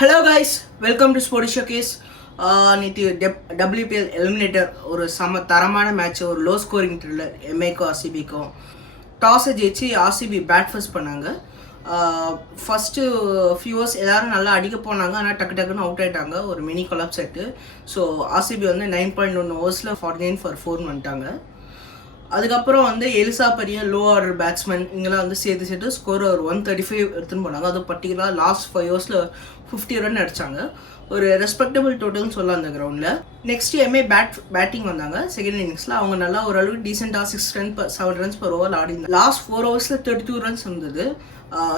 Hello guys, welcome to sports showcase. நேற்று WPL eliminator ஒரு தரமான மேட்ச், ஒரு லோ ஸ்கோரிங் த்ரில்லர். எம்ஐக்கும் ஆர்சிபிக்கும் டாஸை ஜெயிச்சு ஆர்சிபி பேட் ஃபர்ஸ்ட் பண்ணாங்க. ஃபஸ்ட்டு ஃபியூவர்ஸ் எல்லோரும் நல்லா அடிக்க போனாங்க, ஆனால் டக்குன்னு அவுட் ஆகிட்டாங்க. ஒரு மினி கொலாப்ஸ் ஆகிட்டு. ஸோ ஆர்சிபி வந்து 9.1 ஓவர்ஸில் 49 for 4 வந்துட்டாங்க. அதுக்கப்புறம் வந்து எலிசா பரியன், லோ ஆர்டர் பேட்ஸ்மேன் இங்கெல்லாம் வந்து சேர்த்து ஸ்கோர் ஒரு 135 எடுத்துன்னு போனாங்க. அது பர்டிகுலராக லாஸ்ட் 5 ஓவர்ஸில் 50 ரன் அடித்தாங்க. ஒரு ரெஸ்பெக்டபிள் டோட்டல்னு சொல்லலாம் அந்த கிரவுண்டில். நெக்ஸ்ட் எம்ஏ பேட்டிங் வந்தாங்க செகண்ட் இன்னிங்ஸில். அவங்க நல்லா ஓரளவுக்கு டீசெண்டாக 7 runs per over ஆடிந்தாங்க. லாஸ்ட் 4 ஓவர்ஸில் 32 runs இருந்தது.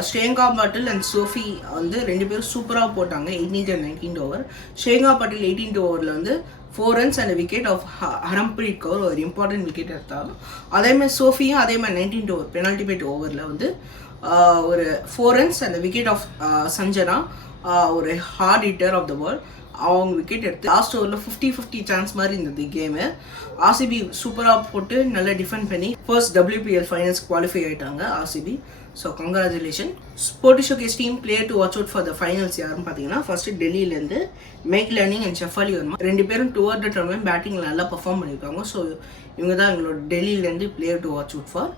ஸ்ரேங்கா பாட்டில் அண்ட் சோஃபி வந்து 2 பேரும் சூப்பராக போட்டாங்க 18th and 19th over. ஸ்ரேங்கா bottle 18th ஓவரில் வந்து 4 runs and wicket of Harmanpreet Kaur, ஒரு இம்பார்ட்டன்ட் விக்கெட் எடுத்தாங்க. அதேமாதிரி சோஃபியும் அதேமாதிரி 19th ஓவர் பெனால்டி பேட் ஓவரில் வந்து ஒரு 4 runs and wicket of Sanjana, ஒரு hard hitter of the ball, அவங்க விக்கெட் எடுத்து லாஸ்ட் ஓவரில் 50-50 சான்ஸ் மாதிரி இருந்தது கேமு. ஆர்சிபி சூப்பராக போட்டு நல்லா டிஃபெண்ட் பண்ணி ஃபர்ஸ்ட் WPL ஃபைனல்ஸ் குவாலிஃபை ஆகிட்டாங்க RCB. So congratulation. Sports showcase team player to watch out for the finals யாருன்னு பார்த்தீங்கன்னா, ஃபர்ஸ்ட் டெல்லியிலேருந்து Meg Lanning and Shafali Verma 2 பேரும் டுவர்ட் த டோர்னமெண்ட் பேட்டிங்கில் நல்லா பர்ஃபார்ம் பண்ணியிருக்காங்க. ஸோ இவங்க தான் எங்களோட டெல்லியிலேருந்து player to watch out for.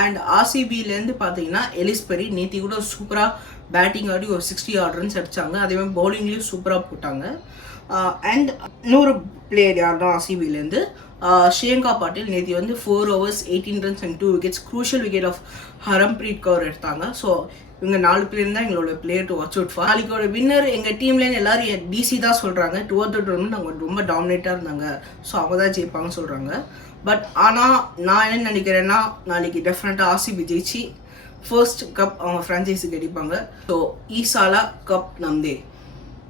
And ஆர்சிபிலேருந்து பார்த்தீங்கன்னா எலிஸ்பெரி நேற்று கூட சூப்பராக பேட்டிங் ஆடி ஒரு 60 odd runs அடித்தாங்க. அதேமாதிரி பவுலிங்லேயும் சூப்பராக போட்டாங்க. அண்ட் இன்னொரு பிளேயர் யாருன்னா ஆர்சிபிலேருந்து ஸ்ரேங்கா பாட்டில் நேற்று வந்து 4 overs 18 runs and 2 wickets, crucial wicket of Harmanpreet Kaur எடுத்தாங்க. ஸோ இவங்க 4 பேர் தான் எங்களோட player to watch out for. நாளைக்கோட வின்னர் எங்கள் டீம்லேருந்து எல்லாரும் டிசி தான் சொல்கிறாங்க. டுவர்த் டோர்னமெண்ட் அவங்க ரொம்ப டாமினேட்டாக இருந்தாங்க, ஸோ அவங்க தான் ஜெயிப்பாங்கன்னு சொல்கிறாங்க. பட் ஆனால் நான் என்ன நினைக்கிறேன்னா, நாளைக்கு டெஃபினட்டாக ஆர்சிபி ஜெயிச்சு ஃபர்ஸ்ட் கப் அவங்க ஃப்ரான்ச்சைஸுக்கு அடிப்பாங்க. ஸோ ஈசாலா கப் நம்தே.